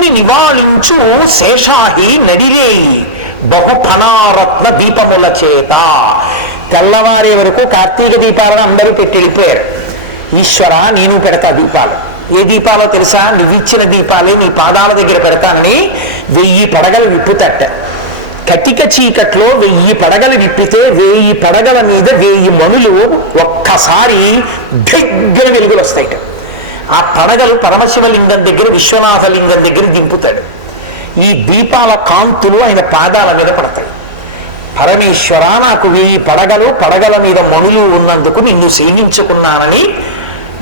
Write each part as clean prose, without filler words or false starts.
శివుని నివాళించు శేషాహి నడిరేయి బహుఫణారత్న దీపముల చేత. తెల్లవారే వరకు కార్తీక దీపాలను అందరూ పెట్టి వెళ్ళిపోయారు. ఈశ్వర నేను పెడతా దీపాలు. ఏ దీపాలో తెలుసా? నువ్విచ్చిన దీపాలే నీ పాదాల దగ్గర పెడతానని 1000 పడగలు విప్పుతట్ట. కటిక చీకట్లో 1000 పడగలు విప్పితే 1000 పడగల మీద 1000 మణులు ఒక్కసారి దగ్గర వెలుగులు వస్తాయిట. ఆ పడగలు పరమశివలింగం దగ్గర, విశ్వనాథలింగం దగ్గర దింపుతాడు. ఈ దీపాల కాంతులు ఆయన పాదాల మీద పడతాయి. పరమేశ్వర నాకు 1000 పడగలు, పడగల మీద మణులు ఉన్నందుకు నిన్ను సేవించుకున్నానని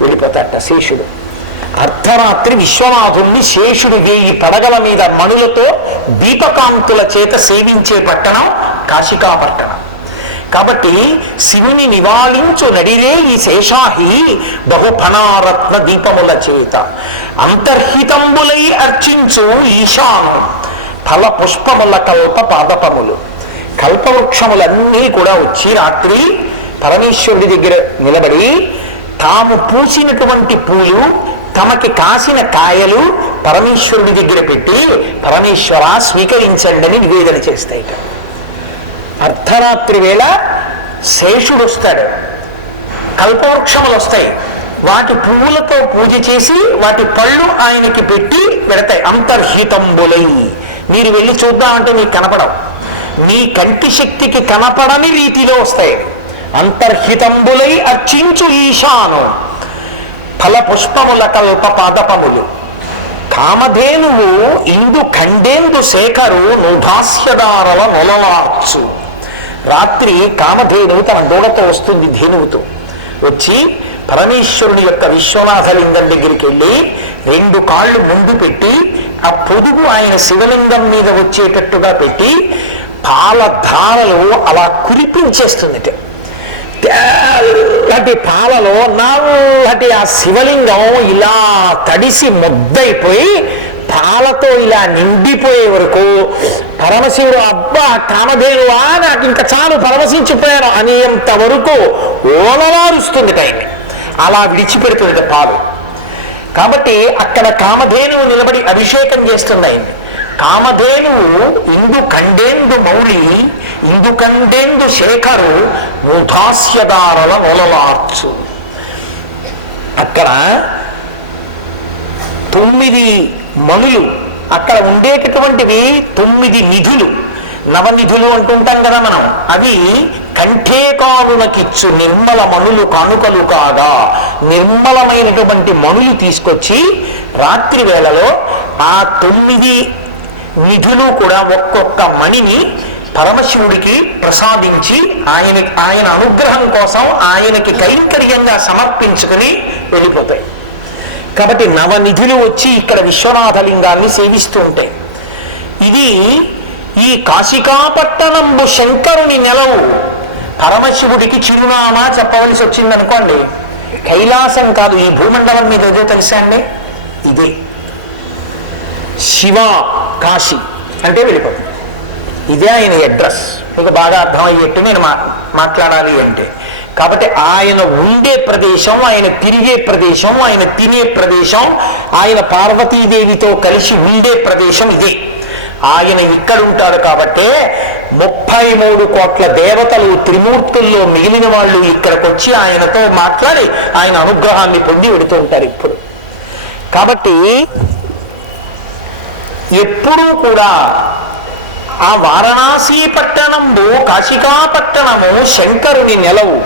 వెళ్ళిపోతాట శేషుడు. అర్ధరాత్రి విశ్వనాథుణ్ణి శేషుడు 1000 పడగల మీద మణులతో దీపకాంతుల చేత సేవించే పట్టణం కాశికాపట్టణం. కాబట్టి శివుని నివాళించు నడిరే ఈ శేషాహి బహుఫణారత్న దీపముల చేత. అంతర్హితంబులై అర్చించు ఈశాను ఫల పుష్పముల కల్ప పాదపములు. కల్పవృక్షములన్నీ కూడా వచ్చి రాత్రి పరమేశ్వరుడి దగ్గర నిలబడి తాము పూసినటువంటి పూలు, తమకి కాసిన కాయలు పరమేశ్వరుడి దగ్గర పెట్టి పరమేశ్వర స్వీకరించండి అని నివేదన చేస్తాయి. అర్ధరాత్రి వేళ శేషుడు వస్తాడు, కల్పవృక్షములు వస్తాయి, వాటి పువ్వులతో పూజ చేసి వాటి పళ్ళు ఆయనకి పెట్టి పెడతాయి. అంతర్హితంబులై. మీరు వెళ్ళి చూద్దామంటే మీకు కనపడవు, నీ కంటి శక్తికి కనపడని రీతిలో వస్తాయి. అంతర్హితంబులై అర్చించు ఈశాను ఫల పుష్పముల కల్ప పాదపములు. కామధేనువు ఇందు ఖండేందు శేఖరు నూఢాస్యదారల నొలలార్చు. రాత్రి కామధేనువు తన దూడతో వస్తుంది, ధేనువుతో వచ్చి పరమేశ్వరుని యొక్క విశ్వనాథలింగం దగ్గరికి వెళ్ళి 2 కాళ్ళు ముందు పెట్టి ఆ పొదుగు ఆయన శివలింగం మీద వచ్చేటట్టుగా పెట్టి పాల ధారలు అలా కురిపించేస్తుంది. తెల్లటి పాలలో నల్లటి ఆ శివలింగం ఇలా తడిసి ముద్దయిపోయి పాలతో ఇలా నిండిపోయే వరకు పరమశివుడు అబ్బా కామధేనువా నాకు ఇంకా చాలు పరవశించిపోయాను అనేంత వరకు ఓలలారుస్తుంది టైంని. అలా విడిచిపెడుతుంది పాలు. కాబట్టి అక్కడ కామధేనువు నిలబడి అభిషేకం చేస్తుంది ఆయన్ని. కామధేనువు ఇందు ఖండేందు మౌళి ఇందు ఖండేందు శేఖరు నూఢాస్యదారల నొలలార్చు. అక్కడ 9 మణులు, అక్కడ ఉండేటటువంటివి 9 నిధులు. నవనిధులు అంటుంటాం కదా మనం, అవి కంఠే కానునకిచ్చు నిర్మల మణులు కానుకలు కాగా నిర్మలమైనటువంటి మణులు తీసుకొచ్చి రాత్రి వేళలో ఆ 9 నిధులు కూడా ఒక్కొక్క మణిని పరమశివుడికి ప్రసాదించి ఆయన అనుగ్రహం కోసం ఆయనకి కైంకర్యంగా సమర్పించుకుని వెళ్ళిపోతాయి. కాబట్టి నవనిధులు వచ్చి ఇక్కడ విశ్వనాథలింగాన్ని సేవిస్తూ ఉంటాయి. ఇది ఈ కాశికాపట్టణంబు శంకరుని నెలవు. పరమశివుడికి చిరునామా చెప్పవలసి వచ్చిందనుకోండి, కైలాసం కాదు, ఈ భూమండలం మీద ఏదో తెలుసా అండి, ఇదే శివ కాశీ అంటే వెళ్ళిపోతుంది. ఇదే ఆయన అడ్రస్. మీకు బాగా అర్థమయ్యేట్టు నేను మాట్లాడాలి అంటే. కాబట్టి ఆయన ఉండే ప్రదేశం, ఆయన తిరిగే ప్రదేశం, ఆయన తినే ప్రదేశం, ఆయన పార్వతీదేవితో కలిసి ఉండే ప్రదేశం ఇదే. ఆయన ఇక్కడ ఉంటాడు కాబట్టి 33 కోట్ల దేవతలు త్రిమూర్తుల్లో మిగిలిన వాళ్ళు ఇక్కడికి వచ్చి ఆయనతో మాట్లాడి ఆయన అనుగ్రహాన్ని పొంది వెడుతూ ఉంటారు ఇప్పుడు. కాబట్టి ఎప్పుడూ కూడా ఆ వారణాసి పట్టణంబు కాశికాపట్టణము శంకరుని నెలవు,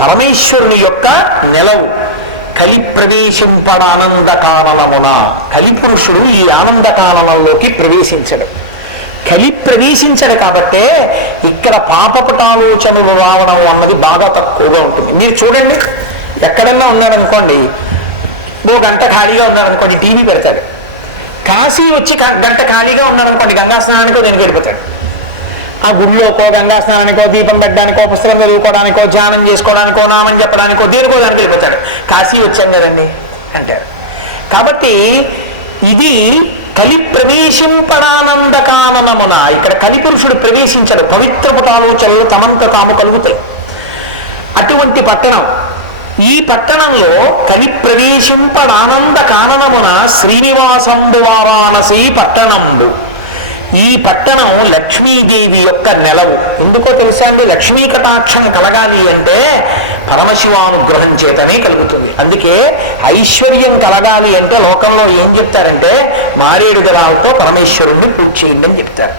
పరమేశ్వరుని యొక్క నెలవు. కలి ప్రవేశింపడ ఆనందకాననమున. కలిపురుషుడు ఈ ఆనందకాననంలోకి ప్రవేశించడు. కలి ప్రవేశించడు కాబట్టే ఇక్కడ పాపపుటాలోచనలు రావడం అన్నది బాగా తక్కువగా ఉంటుంది. మీరు చూడండి, ఎక్కడన్నా ఉన్నారనుకోండి, 1 గంట ఖాళీగా ఉన్నారనుకోండి, టీవీ పెడతాడు. కాశీ వచ్చి గంట ఖాళీగా ఉన్నారనుకోండి, గంగా స్నానానికో దేనికి వెళ్ళిపోతాడు. ఆ గుళ్ళోకో, గంగా స్నానానికో, దీపం పెట్టడానికో, పుస్తకం చదువుకోవడానికో, ధ్యానం చేసుకోవడానికో, నామం చెప్పడానికో, దేనికో దానికి వెళ్ళిపోతాడు. కాశీ వచ్చాం కదండి అంటారు. కాబట్టి ఇది కలి ప్రవేశింపడానందకాననమున. ఇక్కడ కలిపురుషుడు ప్రవేశించడు. పవిత్రపుట ఆలోచనలు తమంత తాము కలుగుతాయి. అటువంటి పట్టణం ఈ పట్టణంలో కలి ప్రవేశింపడానంద కారణమున శ్రీనివాసంబు వారాణసి పట్టణంబు. ఈ పట్టణం లక్ష్మీదేవి యొక్క నెలవు. ఎందుకో తెలుసా అండి? లక్ష్మీ కటాక్షం కలగాలి అంటే పరమశివానుగ్రహం చేతనే కలుగుతుంది. అందుకే ఐశ్వర్యం కలగాలి అంటే లోకంలో ఏం చెప్తారంటే మారేడు దళాలతో పరమేశ్వరుణ్ణి పూజ చేయండి అని చెప్తారు.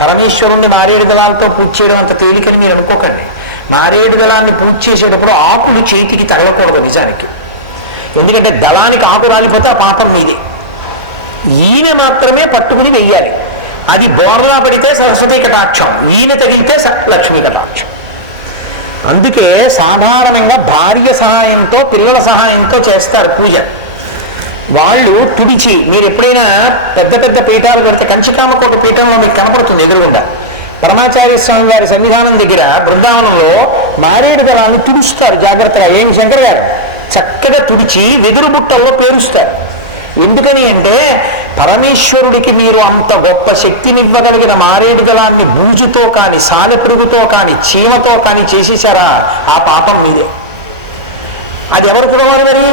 పరమేశ్వరుణ్ణి మారేడు దళాలతో పూజ చేయడం అంత తేలికని మీరు అనుకోకండి. మారేడు దళాన్ని పూజ చేసేటప్పుడు ఆకులు చేతికి తగలకూడదు నిజానికి. ఎందుకంటే దళానికి ఆకు రాలిపోతే ఆ పాపం మీదే. ఈయన మాత్రమే పట్టుకుని వెయ్యాలి. అది బోర్లా పడితే సరస్వతీ కటాక్షం, ఈయన తగిలితే లక్ష్మీ కటాక్షం. అందుకే సాధారణంగా భార్య సహాయంతో పిల్లల సహాయంతో చేస్తారు పూజ. వాళ్ళు తుడిచి, మీరు ఎప్పుడైనా పెద్ద పెద్ద పీఠాలు పెడితే కంచికామకోట పీఠంలో మీకు కనపడుతుంది ఎదురుగుండా పరమాచార్య స్వామి వారి సన్నిధానం దగ్గర బృందావనంలో మారేడు దళాన్ని తుడుస్తారు జాగ్రత్తగా. ఏం శంకర్ గారు చక్కగా తుడిచి వెదురు బుట్టల్లో పేరుస్తారు. ఎందుకని అంటే పరమేశ్వరుడికి మీరు అంత గొప్ప శక్తినివ్వగలిగిన మారేడు దళాన్ని బూజుతో కానీ సాలెపురుగుతో కానీ చీమతో కానీ చేసేసారా ఆ పాపం మీదే. అది ఎవరు కురవాలి? మరి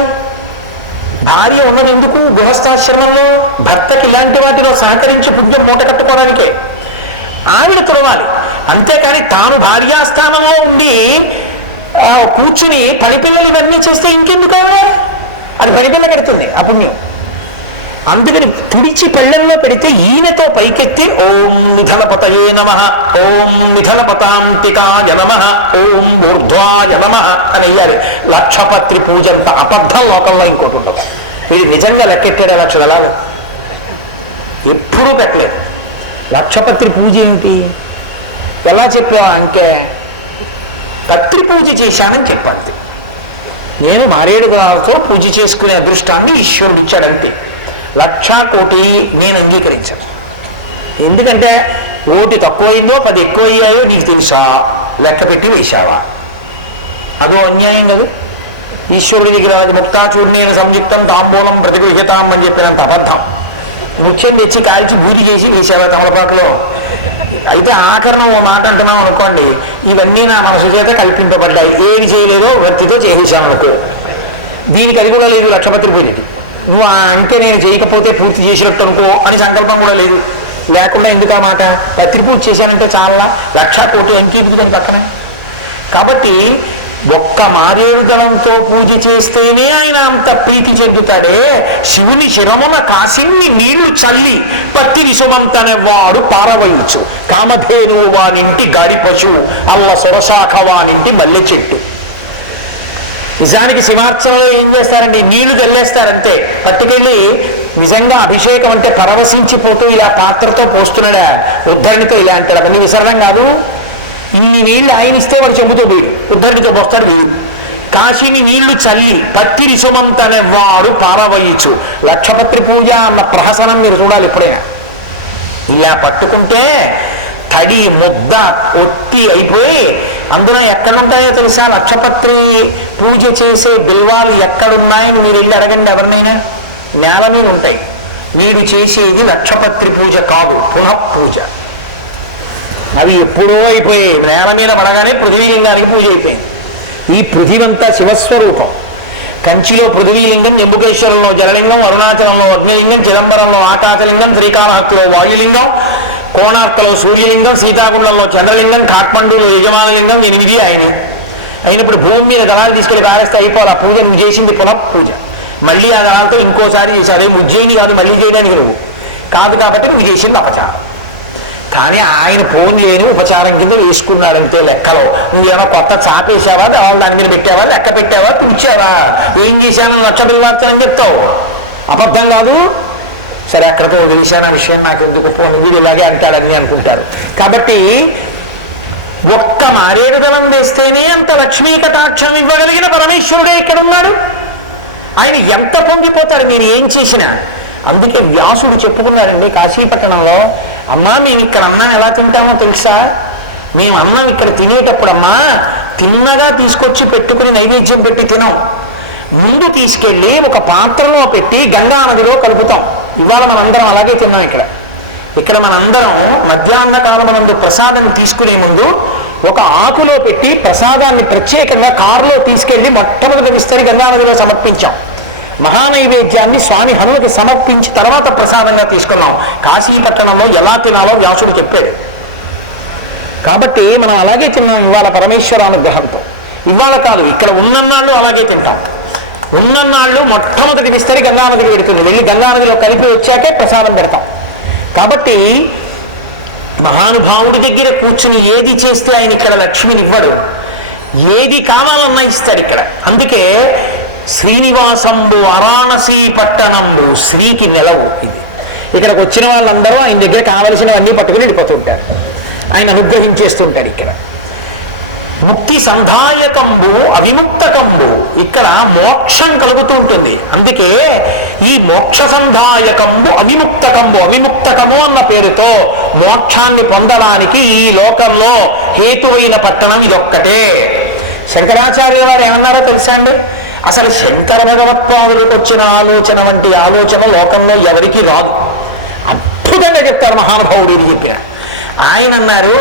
భార్య ఉన్నది ఎందుకు? గృహస్థాశ్రమంలో భర్తకి ఇలాంటి వాటిలో సహకరించి పుణ్యం మూట కట్టుకోవడానికే ఆవిడ తురవాలి. అంతేకాని తాను భార్యాస్థానంలో ఉండి కూర్చుని పనిపిల్లలు ఇవన్నీ చేస్తే ఇంకెందుకు ఆవిడ? అది పనిపిల్ల కడుతుంది ఆ పుణ్యం. అందుకని తుడిచి పెళ్ళల్లో పెడితే ఈయనతో పైకెత్తి ఓం నిధనపతయే నమః, ఓం నిధనపతాంతికాయ నమః, ఓం ఊర్ధ్వాయ నమః అని అయ్యారు. లక్షపత్రి పూజ అంత అబద్ధం లోకంలో ఇంకోటి ఉండదు. వీడు నిజంగా లెక్కెట్టాడు 1,00,000 దళాలు ఎప్పుడూ పెట్టలేదు. లక్షపత్రి పూజ ఏమిటి? ఎలా చెప్పావా అంటే పత్రి పూజ చేశానని చెప్పండి. నేను మారేడు దళాలతో పూజ చేసుకునే అదృష్టాన్ని ఈశ్వరుడు ఇచ్చాడంతే. 1,00,000 కోటి నేను అంగీకరించాను. ఎందుకంటే 1 తక్కువైందో 10 ఎక్కువ అయ్యాయో నీకు తెలుసా? లెక్క పెట్టి వేశావా? అదో అన్యాయం కదా. ఈశ్వరుడి దగ్గర ముక్తాచూర్ణేన సంయుక్తం తాంబూలం ప్రతిగృహ్యతాం అని చెప్పినంత అబద్ధం. ముఖ్యం తెచ్చి కాల్చి బూరి చేసి వేశావా తమలపాకులో? అయితే ఆఖరణ ఓ మాట అంటున్నాం అనుకోండి, ఇవన్నీ నా మనసు చేత కల్పింపబడ్డాయి, ఏమి చేయలేదో వ్యక్తితో చేసేసాను అనుకో. దీనికి అది కూడా లేదు. లక్షపత్రి పూజకి నువ్వు అంటే నేను చేయకపోతే పూర్తి చేసినట్టు అనుకో అని సంకల్పం కూడా లేదు. లేకుండా ఎందుకు ఆ మాట? పత్రి పూజ చేశానంటే చాలా 1,00,000 కోటి అంకీకృతం పక్కన. కాబట్టి ఒక్క మారేడు దళంతో పూజ చేస్తేనే ఆయన అంత ప్రీతి చెందుతాడే. శివుని శిరమున కాసిన్ని నీళ్లు చల్లి పత్తిరి సుమంతనెవ్వాడు పారవయించు, కామధేనువు వానింటి గాడి పశువు, అల్ల సురశాఖ వానింటి మల్లె చెట్టు. నిజానికి శివార్చనలో ఏం చేస్తారండి? నీళ్లు చల్లేస్తారంతే. పట్టుకెళ్ళి నిజంగా అభిషేకం అంటే పరవశించిపోతూ ఇలా పాత్రతో పోస్తున్నాడా, ఉద్ధరణితో ఇలా అంటాడు. అవన్నీ విసరడం కాదు. ఇన్ని నీళ్లు ఆయన ఇస్తే వాడు చెంబుతో వీడు ఉద్ధరణితో పోస్తాడు వీడు. కాశీని నీళ్లు చల్లి పత్తిరి సుమంతనెవ్వాడు పారవయించు. లక్షపత్రి పూజ అన్న ప్రహసనం మీరు చూడాలి ఎప్పుడైనా. ఇలా పట్టుకుంటే తడి ముద్ద ఒత్తి అయిపోయి అందులో ఎక్కడుంటాయో తెలుసా? లక్షపత్రి పూజ చేసే బిల్వాలు ఎక్కడున్నాయని మీరు వెళ్ళి అడగండి ఎవరినైనా. నేల మీద ఉంటాయి. వీడు చేసేది లక్షపత్రి పూజ కాదు, పునఃపూజ. అవి ఎప్పుడో అయిపోయాయి. నేల మీద పడగానే పృథ్వీలింగానికి పూజ అయిపోయింది. ఈ పృథివంతా శివస్వరూపం. కంచిలో పృథ్వీలింగం, జంబుకేశ్వరంలో జలలింగం, అరుణాచలంలో అగ్నిలింగం, చిదంబరంలో ఆకాశలింగం, శ్రీకాళహస్తిలో వాయులింగం, కోణార్కలో సూర్యలింగం, సీతాకుండంలో చంద్రలింగం, కాఠ్మండూలో యజమానలింగం. 8 ఆయన అయినప్పుడు భూమి మీద దళాలు తీసుకెళ్లి పారేస్తే అయిపోవాలి. ఆ పూజ నువ్వు చేసింది పునఃపూజ. మళ్ళీ ఆ దళాలతో ఇంకోసారి చేశారు. అదే ఉజ్జయిని కాదు మళ్ళీ చేయడానికి నువ్వు కాదు, కాబట్టి నువ్వు చేసింది అపచారం. కానీ ఆయన ఫోన్ లేని ఉపచారం కింద వేసుకున్నాడంతే లెక్కలో. నువ్వేమో కొత్త చాపేసావా, దళాలు దాని మీద పెట్టావా, లెక్క పెట్టావా, తుడిచావా, ఏం చేశాను 1,00,000 బిల్వార్చనని చెప్తావు. అబద్ధం కాదు. సరే అక్కడితో వదిలేశాను, ఆ విషయం నాకు ఎందుకు, ఫోన్ వీడు ఇలాగే అంటాడని అనుకుంటారు. కాబట్టి ఒక్క మారేడు దళం వేస్తేనే అంత లక్ష్మీ కటాక్షం ఇవ్వగలిగిన పరమేశ్వరుడే ఇక్కడ ఉన్నాడు. ఆయన ఎంత పొంగిపోతాడు మీరు ఏం చేసినా. అందుకే వ్యాసుడు చెప్పుకున్నారండి కాశీపట్టణంలో, అమ్మా మేము ఇక్కడ అన్నం ఎలా తింటామో తెలుసా? మేము అన్నం ఇక్కడ తినేటప్పుడు అమ్మా తిన్నగా తీసుకొచ్చి పెట్టుకుని నైవేద్యం పెట్టి తినం. ముందు తీసుకెళ్ళి ఒక పాత్రలో పెట్టి గంగా నదిలో కలుపుతాం. ఇవాళ మనందరం అలాగే తిన్నాం. ఇక్కడ మనందరం మధ్యాహ్న కాలమునందు ప్రసాదం తీసుకునే ముందు ఒక ఆకులో పెట్టి ప్రసాదాన్ని ప్రత్యేకంగా కారులో తీసుకెళ్లి మొట్టమొదటి విస్తరి గంగానదిలో సమర్పించాం. మహానైవేద్యాన్ని స్వామి హనుమకి సమర్పించి తర్వాత ప్రసాదంగా తీసుకున్నాం. కాశీపట్టణంలో ఎలా తినాలో వ్యాసుడు చెప్పాడు. కాబట్టి మనం అలాగే తిన్నాం ఇవాళ పరమేశ్వర అనుగ్రహంతో. ఇవాళ కాదు, ఇక్కడ ఉన్నన్నాళ్ళు అలాగే తింటాం. ఉన్నన్నాళ్ళు మొట్టమొదటి విస్తరి గంగానదికి పెడుతుంది, వెళ్ళి గంగానదిలో కలిపి వచ్చాకే ప్రసాదం పెడతాం. కాబట్టి మహానుభావుడి దగ్గర కూర్చుని ఏది చేస్తే ఆయన ఇక్కడ లక్ష్మినివ్వడు, ఏది కావాలన్నా ఇస్తాడు ఇక్కడ. అందుకే శ్రీనివాసంబు వారాణసీ పట్టణంబు శ్రీకి నెలవు. ఇది ఇక్కడికి వచ్చిన వాళ్ళందరూ ఆయన దగ్గర కావలసినవన్నీ పట్టుకుని వెళ్ళిపోతుంటారు, ఆయన అనుగ్రహించేస్తుంటాడు. ఇక్కడ ముక్తి సంధాయకంబు అవిముక్తకంబు, ఇక్కడ మోక్షం కలుగుతూ ఉంటుంది. అందుకే ఈ మోక్ష సంధాయకంబు అవిముక్తకంబు, అవిముక్తకము అన్న పేరుతో మోక్షాన్ని పొందడానికి ఈ లోకంలో హేతువైన పట్టణం ఇదొక్కటే. శంకరాచార్యుల వారు ఏమన్నారో తెలుసా అండి? అసలు శంకర భగవత్పాదులకు వచ్చిన ఆలోచన వంటి ఆలోచన లోకంలో ఎవరికి రాదు. అద్భుతంగా చెప్తారు మహానుభావుడు ఇది చెప్పిన. ఆయన అన్నారు,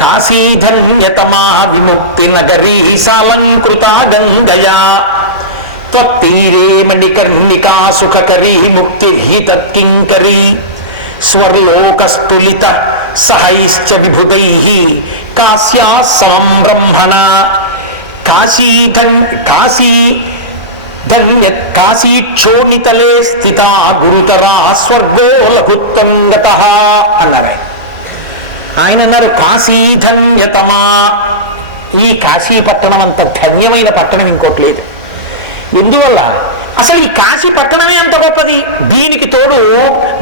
కాశీధన్యతమా విముక్తి నగరీ సాలంకృత గంగయా త్వత్తీరే మణికర్ణికా సుఖకరీ ముక్తిర్హి తత్కింకరీ స్వర్లోకస్తులిత సహైశ్చ విభుతైః కాశ్యా సమం బ్రహ్మణ. కాశీక్షోణితలే స్థిత గురుతరా స్వర్గో లఘుత్వం గతః అన్నారు ఆయన. అన్నారు కాశీధన్యతమా, ఈ కాశీ పట్టణం అంత ధన్యమైన పట్టణం ఇంకోటి లేదు. ఎందువల్ల? అసలు ఈ కాశీ పట్టణమే అంత గొప్పది. దీనికి తోడు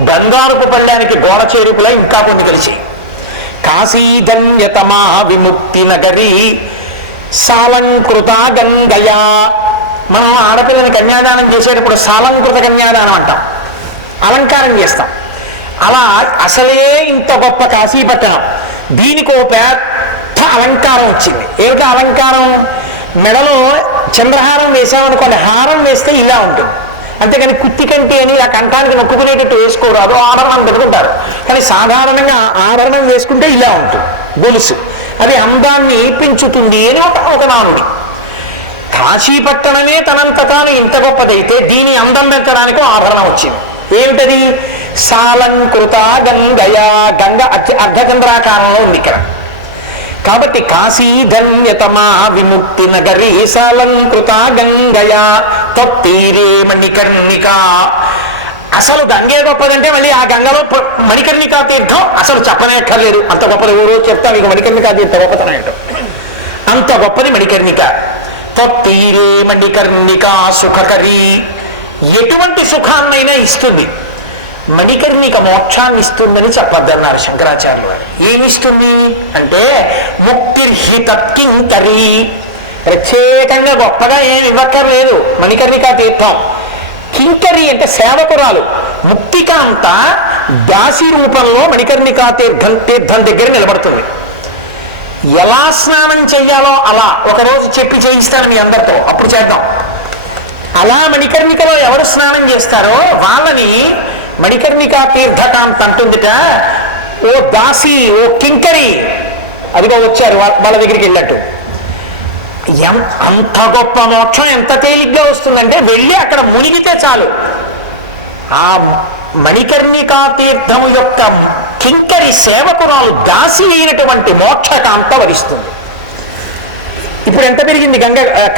బంగారుపు పళ్ళానికి గోడ చేరుపులా ఇంకా కొన్ని కలిసి. కాశీధన్యతమా విముక్తి నగరీ సాలంకృత గంగయా. మనం ఆడపిల్లని కన్యాదానం చేసేటప్పుడు సాలంకృత కన్యాదానం అంటాం, అలంకారం చేస్తాం. అలా అసలే ఇంత గొప్ప కాశీపట్టణం, దీనికి ఓ పెద్ద అలంకారం వచ్చింది. ఏమిటో అలంకారం? మెడలో చంద్రహారం వేసామనుకోండి, హారం వేస్తే ఇలా ఉంటుంది. అంతేకాని కుత్తి కంటి అని ఆ కంఠానికి నొక్కుకునేటట్టు వేసుకోరాదు, ఆభరణం పెట్టుకుంటారు. కానీ సాధారణంగా ఆభరణం వేసుకుంటే ఇలా ఉంటుంది గొలుసు, అది అందాన్ని పెంచుతుంది అని ఒక నానుడి. కాశీపట్టణమే తనంత తాను ఇంత గొప్పదైతే దీని అందం పెంచడానికి ఆభరణం వచ్చింది. ఏమిటది? సాలంకృత గంగయా. గంగ అర్ధచంద్రాకారంలో ఉంది ఇక్కడ. కాబట్టి కాశీధన్యతమా విముక్తి నగరీ సాలంకృత గంగయా తత్తీరే మణికర్ణిక. అసలు గంగే గొప్పదంటే మళ్ళీ ఆ గంగలో మణికర్ణికా తీర్థం అసలు చెప్పనేక్కర్లేదు, అంత గొప్పది. ఎవరో చెప్తా మీకు మణికర్ణికా తీర్థ గొప్పతనం ఏంటో. అంత గొప్పది మణికర్ణిక. తత్తీరే మణికర్ణిక సుఖకరీ, ఎటువంటి సుఖాన్నైనా ఇస్తుంది. మణికర్ణిక మోక్షాన్ని ఇస్తుందని చెప్పద్దన్నారు శంకరాచార్యులు వారు. ఏమిస్తుంది అంటే ముక్తిర్హి తత్కింకరీ, ప్రత్యేకంగా గొప్పగా ఏమి ఇవ్వక్కర్లేదు మణికర్ణికా తీర్థం. కింకరి అంటే సేవకురాలు. ముక్తికాంత దాసి రూపంలో మణికర్ణికా తీర్థం దగ్గర నిలబడుతుంది. ఎలా స్నానం చెయ్యాలో అలా ఒకరోజు చెప్పి చేయిస్తాను మీ అందరితో, అప్పుడు చేద్దాం. అలా మణికర్ణికలో ఎవరు స్నానం చేస్తారో వాళ్ళని మణికర్ణికా తీర్థకాంత అంటుందిట. ఓ దాసి, ఓ కింకరి, అదిగో వచ్చారు వాళ్ళ దగ్గరికి వెళ్ళట్టు. అంత గొప్ప మోక్షం ఎంత తేలిగ్గా వస్తుందంటే వెళ్ళి అక్కడ మునిగితే చాలు, ఆ మణికర్ణికా తీర్థము యొక్క కింకరి సేవకురాలు దాసి అయినటువంటి మోక్షకాంత వరిస్తుంది. ఇప్పుడు ఎంత పెరిగింది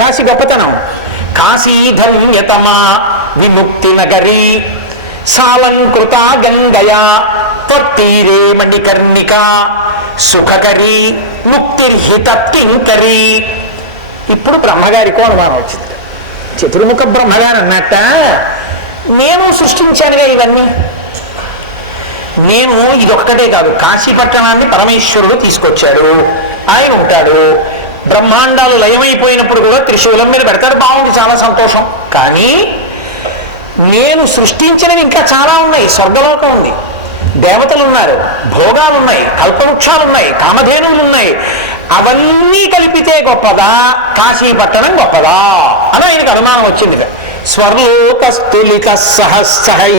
కాశీ గొప్పతనం. కాశీధన్యతమా విముక్తి నగరీ సాలంకృత గంగయా త్వత్తీరే మణికర్ణిక సుఖకరీ ముక్తిర్హి తత్కింకరీ. ఇప్పుడు బ్రహ్మగారికో అనుమానం వచ్చింది. చతుర్ముఖ బ్రహ్మగారు అన్నట్ట, నేను సృష్టించానుగా ఇవన్నీ, నేను ఇదొక్కటే కాదు, కాశీపట్టణాన్ని పరమేశ్వరుడు తీసుకొచ్చాడు, ఆయన ఉంటాడు. బ్రహ్మాండాలు లయమైపోయినప్పుడు కూడా త్రిశూలం మీద పెడతారు, బాగుంది, చాలా సంతోషం. కానీ నేను సృష్టించినవి ఇంకా చాలా ఉన్నాయి. స్వర్గలోకం ఉంది, దేవతలు ఉన్నారు, భోగాలు ఉన్నాయి, కల్పవృక్షాలు ఉన్నాయి, కామధేనువులు ఉన్నాయి. అవన్నీ కలిపితే గొప్పదా, కాశీపట్టణం గొప్పదా అని ఆయనకు అనుమానం వచ్చింది. స్వర్లోకస్తులిత సహస్సహై